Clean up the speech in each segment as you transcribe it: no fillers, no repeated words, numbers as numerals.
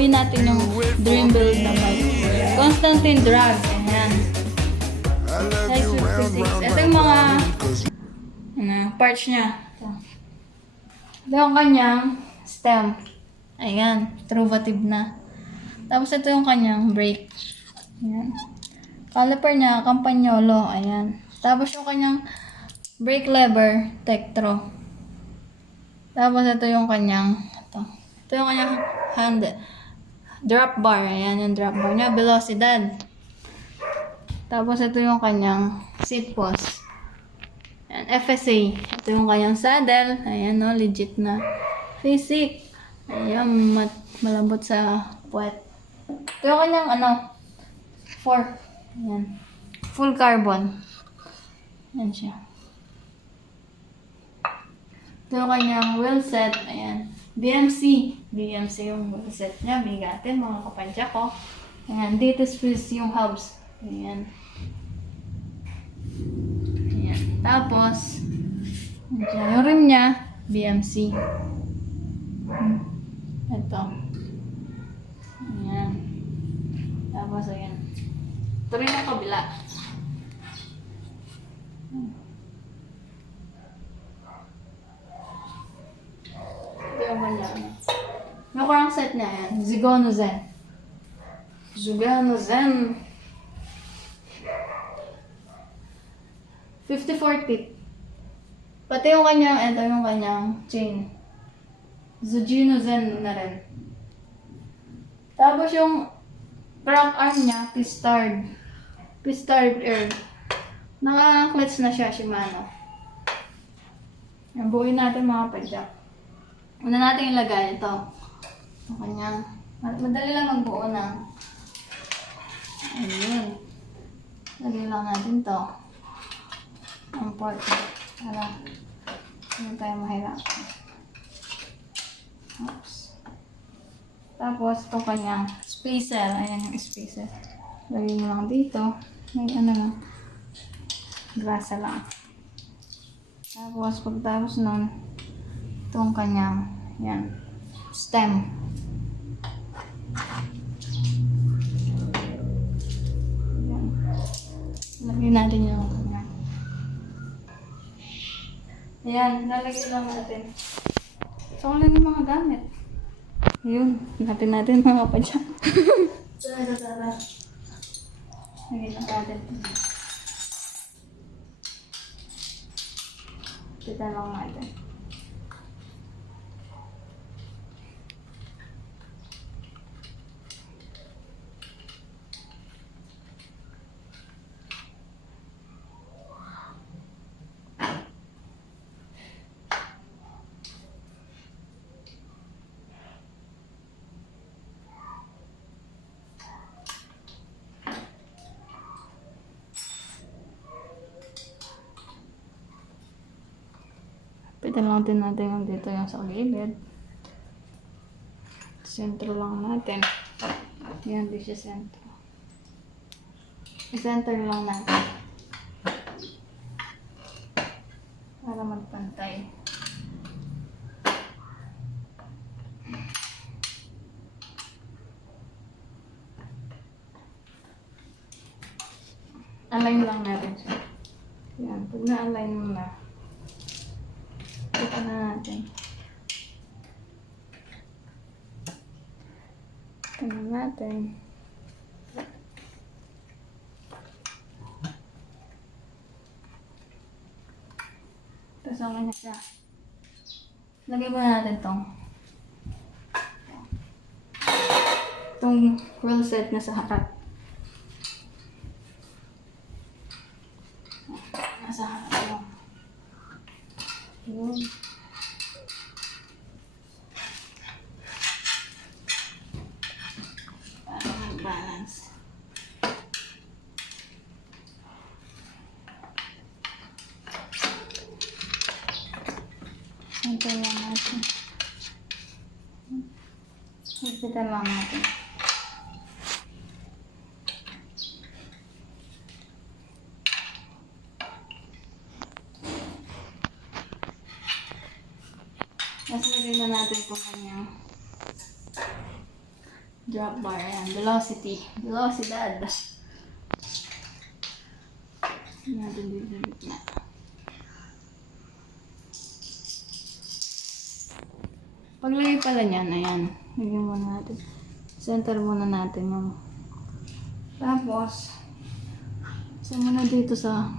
Buuin natin yung dream build na bike. Constantine drag. Ayan. High speed physics. Ito yung mga parts niya. Ito yung kanyang stem. Ayan. Truvative na. Tapos ito yung kanyang brake. Ayan. Caliper niya, Campagnolo. Ayan. Tapos yung kanyang brake lever, Tektro. Tapos ito yung kanyang ito yung kanyang hand drop bar. Ayan yung drop bar niya. Velocidad. Tapos ito yung kanyang seat post. Ayan, FSA. Ito yung kanyang saddle. Ayan no, legit na physic. Ayan, malambot sa puwet. Ito yung kanyang fork. Ayan. Full carbon. Ayan siya. Ito yung kanyang wheel set. Ayan. BMC. BMC yung wheel set niya. Bigatin mga kapadya ko. Ayan. Dito squeeze yung hubs. Ayan. Ayan. Tapos, ayan, yung rim niya, BMC. Ito. Ayan. Tapos, ayan. Ito rin ang kabila. Ito yung kanya. Yung kurang set niya, ayan. Zigano Zen. Zigano Zen. 54 teeth. Pati yung kanyang, ito yung kanyang chain. Zugino Zen na rin. Tapos yung crank arm niya, Pistard. Pistard air. Naka-clutch na siya, Shimano. Yan, buuin natin mga padyak. Una natin ilagay ito. Ito kanyang, madali lang magbuo ng, ayun. Lagay lang natin to. Ang port. Para hindi tayo mahirapan. Oops. Tapos, ito kanyang spacer. Ayan yung spacer. Lagay mo lang dito. May lang. Grasa lang. Tapos, pagtapos nun, itong kanyang, yan, stem. Yan. Lagay natin yung kanyang. Ayan, lalagay lang natin. So, lang yung mga gamit. Ayun, natin mga padya. Tara. Lagay lang natin. Kita lang natin. Pitan lang din natin yung dito yung sa gilid. Sentro lang natin. Yan, di siya sentro. I-center lang natin. Para magpantay. Align lang natin siya. Yan, pag na-align mo na, ito na natin. Ito na natin. Tapos okay na siya. Lagay mo na natin itong wheel set na sa harap. Nasa harap lang. Yun. Para mag-balance. Hintay lang natin. Hintay lang natin. Tapos lagay na natin kung kanyang Drop bar. Ayan. Velocity. Velocidad. Natin dito sa gitna. Paglagay pala niyan, ayan. Lagyan muna natin. Center muna natin yung. Tapos, isa muna dito sa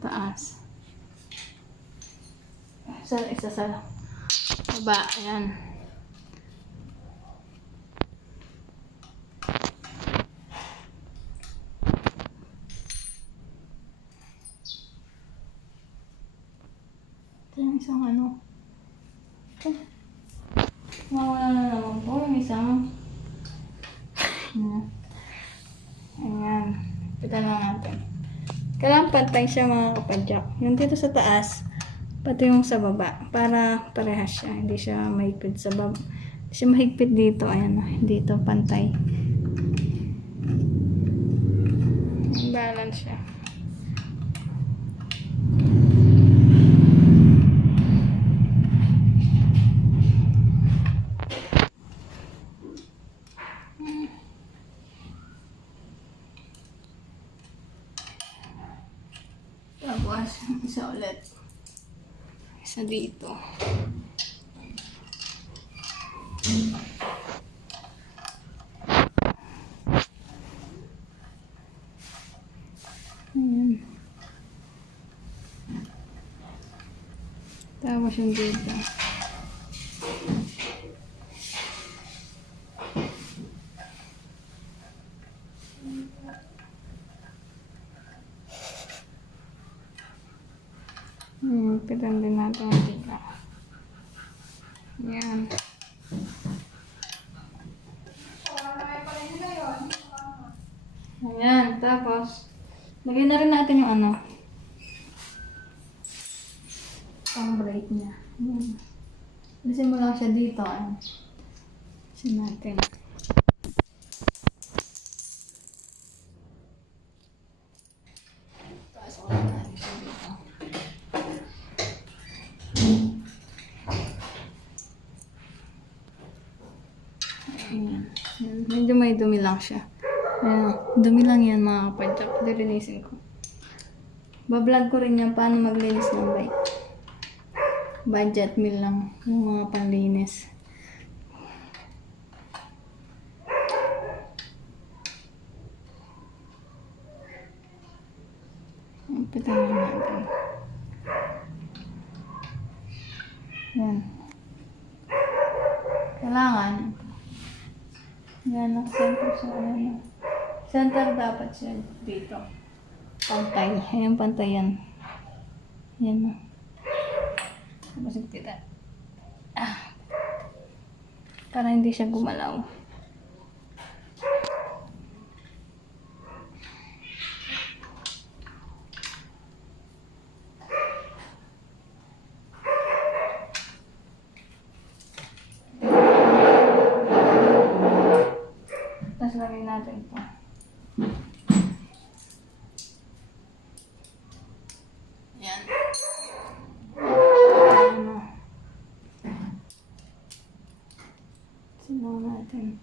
taas. Isa sa baba. Ayan. Ito yung isang ano. Mawala na naman po yung isang. Ayan. Pita na natin. Kailangan pantay siya mga kapadyak. Yung dito sa taas, pati yung sa baba. Para parehas siya. Hindi siya mahigpit sa baba. Hindi siya mahigpit dito. Ayan o. Dito pantay. Balance siya. Tapos, isa ulit. Isa dito. Ayan. Tapos yung dito. Pitan din natin ang dito. Yan. Ayan. Tapos, lagyan na rin natin yung ano. Pang brake niya. Ayan. Alisin mo lang siya dito. Ayan. Alisin natin. Tapos, wala natin siya dito. Ayan. Medyo may dumi lang siya. Ayan. Dumi lang yan mga kapadyak. Dilinisin ko. Bablog ko rin yan paano maglinis ng bike. Budget meal lang. Yung mga panlinis. Pitan na natin. Yan. Kailangan. Yan, naka-center siya. Ayan. Center dapat siya dito. Pantay. Ayan, pantay yan. Yan na. Tapos kita. Para hindi siya gumalaw. Tapos lagay natin ito. Yan. Ano. Sinaw natin.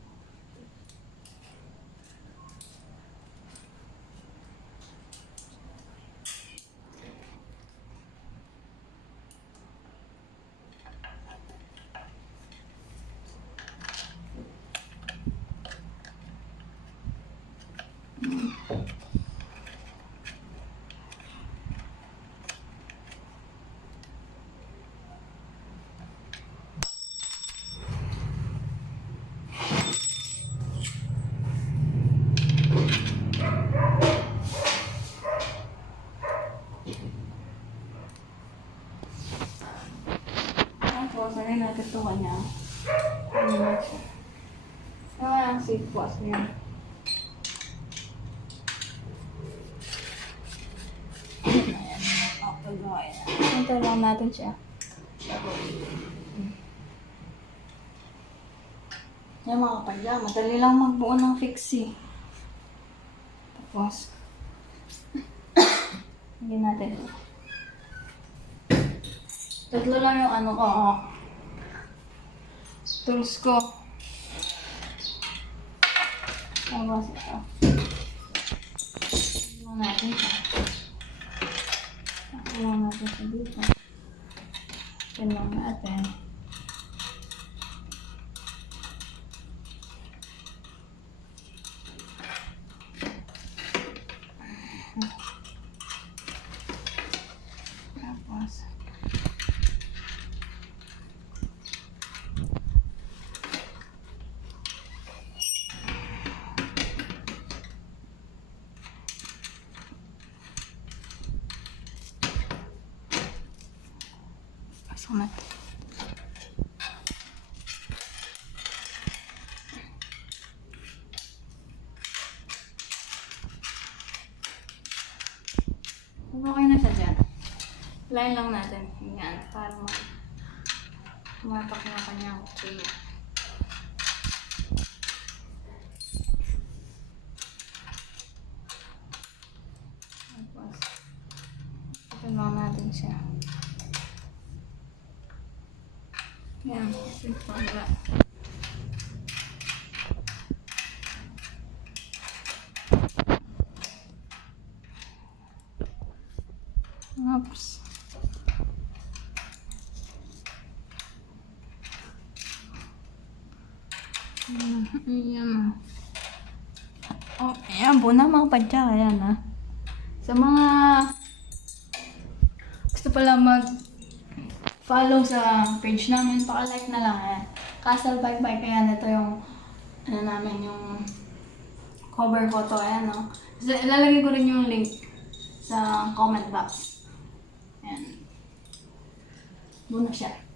Tapos, lagay natin ito kanya. Ano na siya. Kaya ang seat post niya. Ayan. Ayan. Hintay lang natin siya. Yan mga kapadya. Madali lang magbuo ng fixie. Tapos, lagyan natin. Tatlo lang yung ano ko, tools ko. Tapos ito. Tignan natin siya. Nakuha natin siya dito. Tignan natin. Tapos pasok natin. Okay na siya dyan. Line lang natin. Yan. Para tumatak na kanyang chain. Tapos, ito lang natin siya. Yan. Simple lang. Oops. Ayan. Oh, ayan po na mga padya. Ayan ha. Sa mga gusto pala mag-follow sa page namin, paka-like na lang. Ayan. Castle Bike Bike. Ayan, ito yung ano namin, yung cover photo. Ayan no. So, ilalagay ko rin yung link sa comment box. Ayan. Doon na siya.